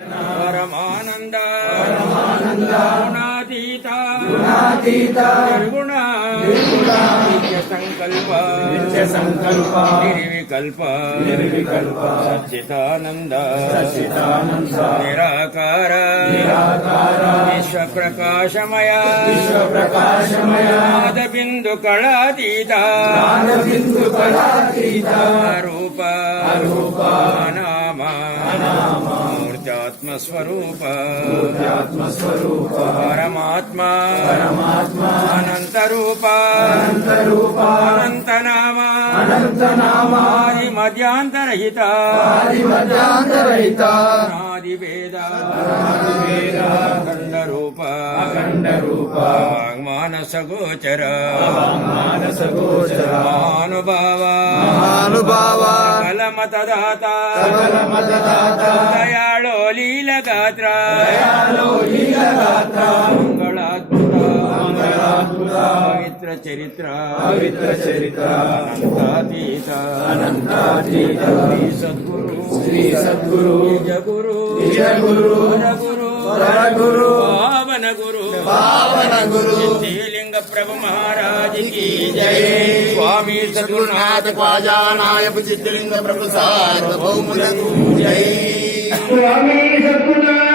పరమానంద గుణాతీత నిర్గుణ నిత్య సంకల్ప నిర్వికల్ప సచ్చిదానంద నిరాకార విశ్వప్రకాశమయ నాదబిందు కళాతీత రూప మూర్త్యాత్మస్వరూప పరమాత్మా అనంతరూప అనంతనామ ఆది మధ్యాంతరహిత ఆదివేద అఖండరూప వాంగ్మానసగోచర మహానుభావ కలమతదాత దయాళో లీలగాత్ర మంగళాద్భుత పవిత్ర చరిత్ర అనంతాతీత శ్రీ సద్గురు గురు పావన గురు లింగ ప్రభు మహారాజ్ की जय। स्वामी सद्गुरुनाथ ख्वाजा नायक सिद्धलिंग प्रभु सार्वभौम जय। स्वामी सद्गुरुनाथ